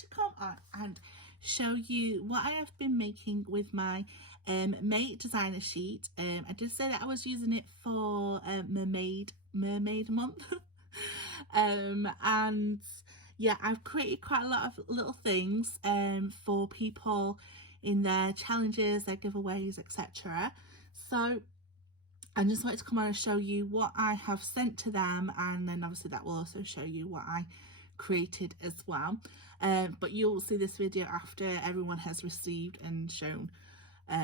to come on and show you what I have been making with my May designer sheet. I did say that I was using it for mermaid month. And yeah, I've created quite a lot of little things for people in their challenges, their giveaways, etc. So I just wanted to come on and show you what I have sent to them, and then obviously that will also show you what I created as well. But you'll see this video after everyone has received and shown,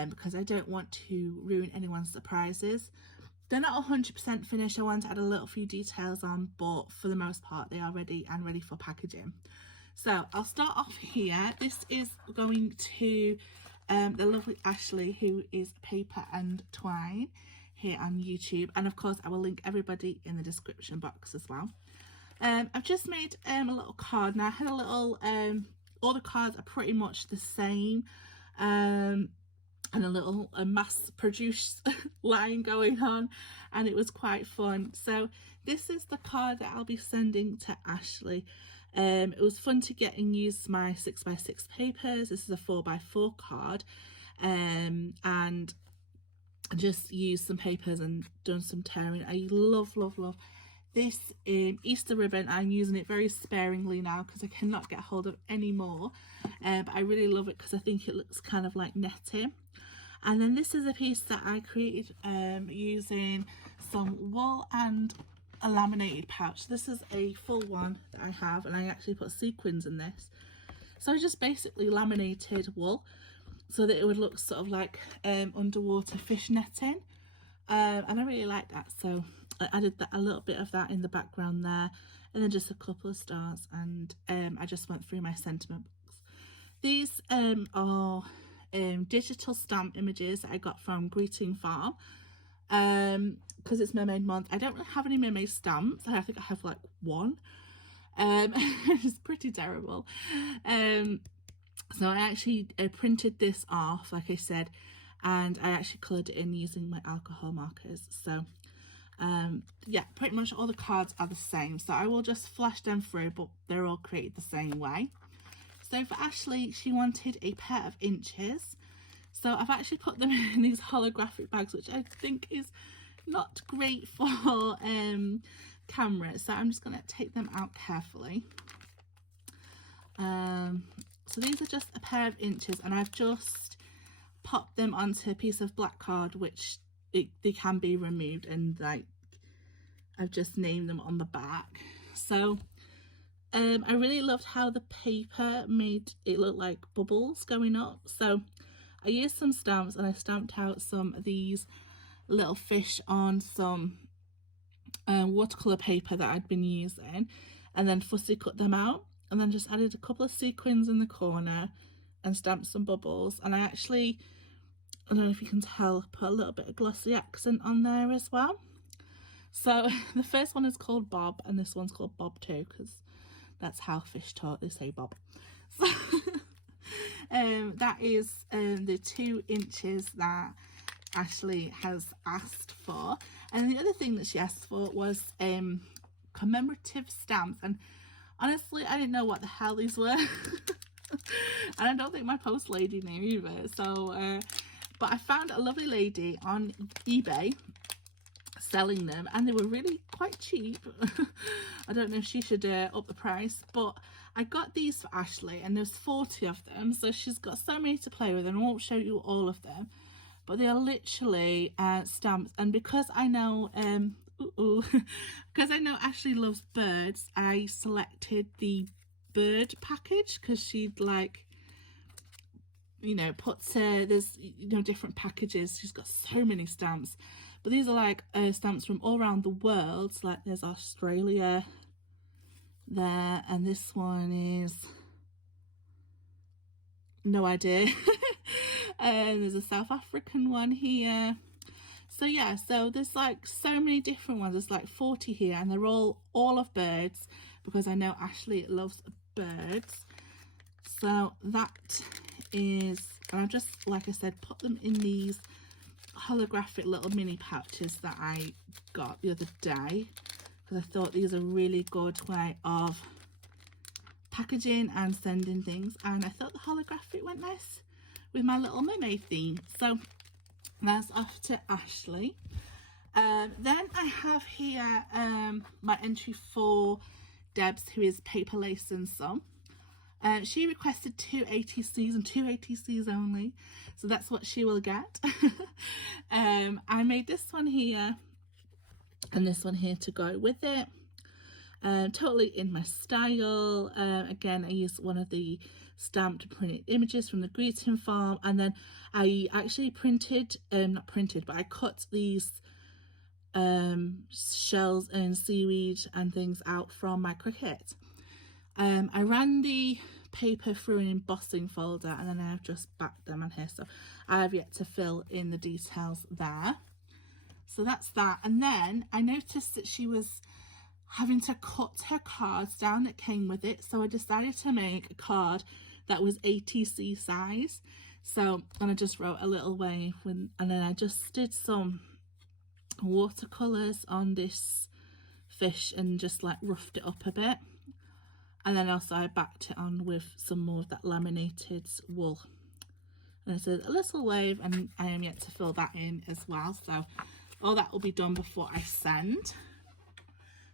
because I don't want to ruin anyone's surprises. They're not 100% finished. I want to add a little few details on, but for the most part they are ready and ready for packaging. So I'll start off here. This is going to the lovely Ashley, who is Paper and Twine here on YouTube, and of course I will link everybody in the description box as well. I've just made a little card. Now I had a little all the cards are pretty much the same, and a little mass produced line going on, and it was quite fun. So this is the card that I'll be sending to Ashley. It was fun to get and use my 6x6 papers. This is a 4x4 card, and just used some papers and done some tearing. I love this Easter ribbon. I'm using it very sparingly now because I cannot get hold of any more, but I really love it because I think it looks kind of like netting. And then this is a piece that I created using some wool and a laminated pouch. This is a full one that I have, and I actually put sequins in this. So I just basically laminated wool so that it would look sort of like underwater fish netting, and I really like that. So I added a little bit of that in the background there, and then just a couple of stars, and I just went through my sentiment books. These are digital stamp images that I got from Greeting Farm, because it's Mermaid Month. I don't really have any mermaid stamps. I think I have like one. It's pretty terrible. So I actually printed this off, like I said, and I actually coloured it in using my alcohol markers. So yeah, pretty much all the cards are the same, so I will just flash them through, but they're all created the same way. So for Ashley, she wanted a pair of inches, so I've actually put them in these holographic bags, which I think is not great for camera, so I'm just going to take them out carefully. So these are just a pair of inches, and I've just popped them onto a piece of black card, which they can be removed, and like I've just named them on the back. So I really loved how the paper made it look like bubbles going up. So I used some stamps, and I stamped out some of these little fish on some watercolour paper that I'd been using, and then fussy cut them out, and then just added a couple of sequins in the corner and stamped some bubbles. And I don't know if you can tell, put a little bit of glossy accent on there as well. So the first one is called Bob, and this one's called Bob too, because that's how fish talk, they say Bob. So that is the 2 inches that Ashley has asked for. And the other thing that she asked for was commemorative stamps, and honestly I didn't know what the hell these were. And I don't think my post lady knew either. So but I found a lovely lady on eBay selling them, and they were really quite cheap. I don't know if she should up the price, but I got these for Ashley, and there's 40 of them, so she's got so many to play with, and I won't show you all of them, but they are literally stamps. And because I know because I know Ashley loves birds, I selected the bird package, because she'd like, you know, puts there's, you know, different packages. She's got so many stamps, but these are like stamps from all around the world. So, like, there's Australia there, and this one is no idea. And there's a South African one here. So yeah, so there's like so many different ones. There's like 40 here, and they're all of birds, because I know Ashley loves birds. So that is, and I've just, like I said, put them in these holographic little mini pouches that I got the other day, because I thought these are a really good way of packaging and sending things, and I thought the holographic went nice with my little mermaid theme. So that's off to Ashley. Then I have here my entry for Debs, who is Paper Lace and Some. She requested 2 ATCs and 2 ATCs only, so that's what she will get. I made this one here and this one here to go with it. Totally in my style. Again, I used one of the stamped printed images from the greeting farm, and then I actually printed, not printed, but I cut these shells and seaweed and things out from my Cricut. I ran the paper through an embossing folder, and then I have just backed them on here, so I have yet to fill in the details there. So that's that. And then I noticed that she was having to cut her cards down that came with it, so I decided to make a card that was ATC size. So, and I just wrote a little wave and then I just did some watercolors on this fish and just like roughed it up a bit, and then also I backed it on with some more of that laminated wool, and it's a little wave, and I am yet to fill that in as well, so all that will be done before I send.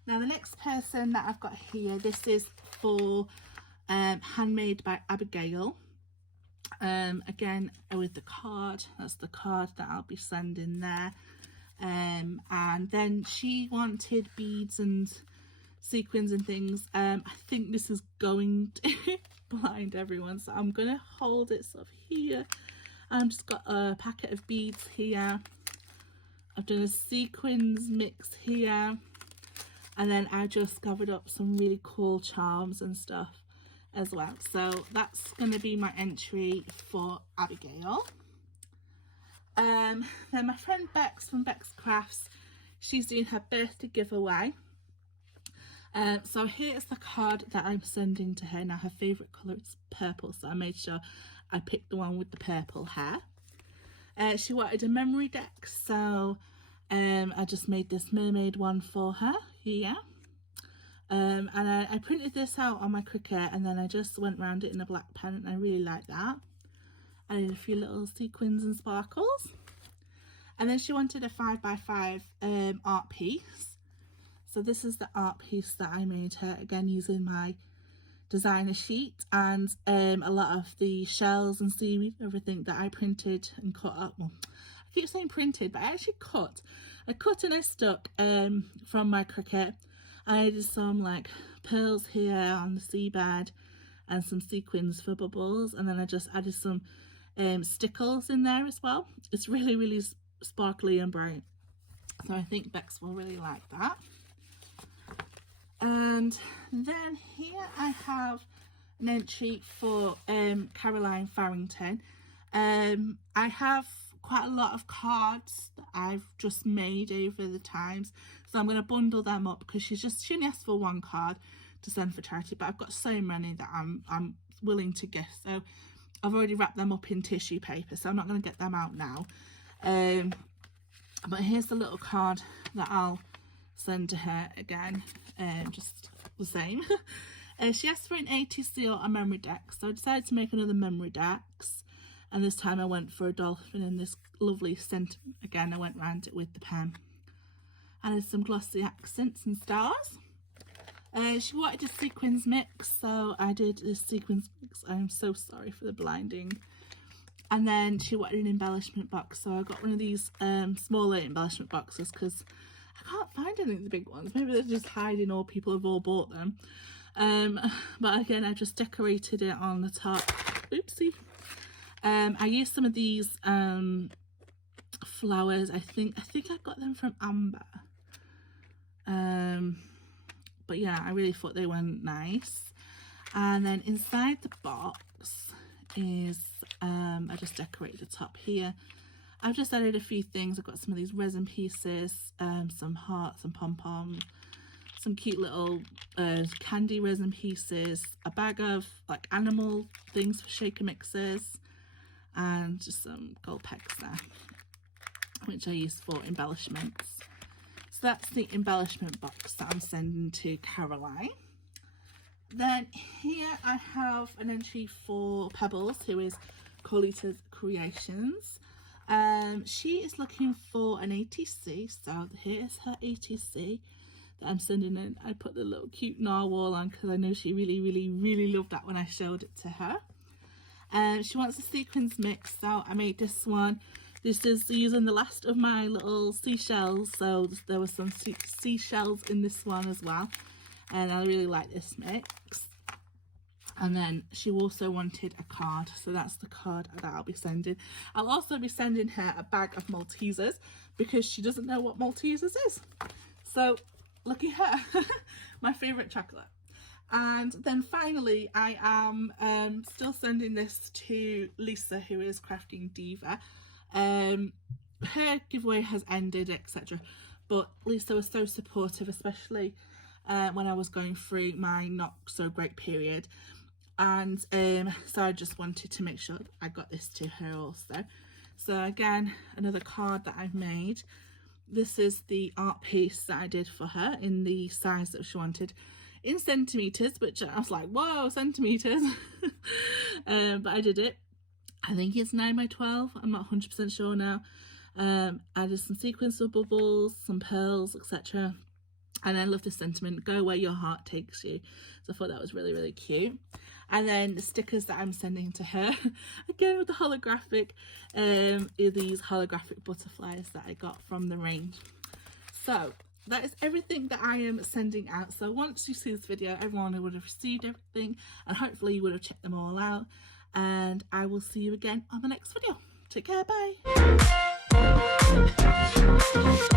Now the next person that I've got here, this is for Handmade by Abigail. Again with the card, that's the card that I'll be sending there. And then she wanted beads and sequins and things. I think this is going to blind everyone, so I'm gonna hold it sort of here. I've just got a packet of beads here. I've done a sequins mix here, and then I just gathered up some really cool charms and stuff as well. So that's going to be my entry for Abigail. Then my friend Bex from Bex Crafts, she's doing her birthday giveaway. So here's the card that I'm sending to her. Now her favourite colour is purple, so I made sure I picked the one with the purple hair. She wanted a memory deck, so I just made this mermaid one for her here. And I printed this out on my Cricut, and then I just went around it in a black pen, and I really like that. I did a few little sequins and sparkles. And then she wanted a 5x5 art piece. So this is the art piece that I made her, again using my designer sheet, and a lot of the shells and seaweed, everything that I printed and cut up. Well, I keep saying printed, but I actually cut. I cut and I stuck from my Cricut. I did some like pearls here on the seabed and some sequins for bubbles, and then I just added some stickles in there as well. It's really, really sparkly and bright, so I think Bex will really like that. And then here I have an entry for Caroline Farrington. I have quite a lot of cards that I've just made over the times, so I'm going to bundle them up because she only asked for one card to send for charity, but I've got so many that I'm willing to gift, so I've already wrapped them up in tissue paper, so I'm not going to get them out now. But here's the little card that I'll send to her again, just the same. She asked for an ATC or a memory deck, so I decided to make another memory decks, and this time I went for a dolphin in this lovely scent. Again, I went round it with the pen. Added some glossy accents and stars. She wanted a sequins mix, so I did this sequins mix. I'm so sorry for the blinding. And then she wanted an embellishment box, so I got one of these smaller embellishment boxes because I can't find any of the big ones. Maybe they're just hiding or people have all bought them. But again, I just decorated it on the top. Oopsie. I used some of these flowers. I think I got them from Amber. But yeah, I really thought they went nice. And then inside the box is I just decorated the top here. I've just added a few things. I've got some of these resin pieces, some hearts and pom-poms, some cute little candy resin pieces, a bag of like animal things for shaker mixers, and just some gold pecks there, which I use for embellishments. So that's the embellishment box that I'm sending to Caroline. Then here I have an entry for Pebbles, who is Carlita's Creations. She is looking for an ATC, so here's her ATC that I'm sending in. I put the little cute narwhal on because I know she really loved that when I showed it to her. She wants a sequins mix, so I made this one. This is using the last of my little seashells, so there was some seashells in this one as well, and I really like this mix. And then she also wanted a card, so that's the card that I'll be sending. I'll also be sending her a bag of Maltesers because she doesn't know what Maltesers is. So look at her, my favourite chocolate. And then finally, I am still sending this to Lisa, who is Crafting Diva. Her giveaway has ended, etc. But Lisa was so supportive, especially when I was going through my not so great period. And so I just wanted to make sure I got this to her also. So again, another card that I've made. This is the art piece that I did for her in the size that she wanted, in centimeters, which I was like, whoa, centimeters. But I did it. I think it's 9 by 12. I'm not 100% sure now. Added some sequins of bubbles, some pearls, etc. And I love the sentiment, go where your heart takes you. So I thought that was really cute. And then the stickers that I'm sending to her, again with the holographic, these holographic butterflies that I got from the range. So that is everything that I am sending out. So once you see this video, everyone would have received everything, and hopefully you would have checked them all out. And I will see you again on the next video. Take care, bye.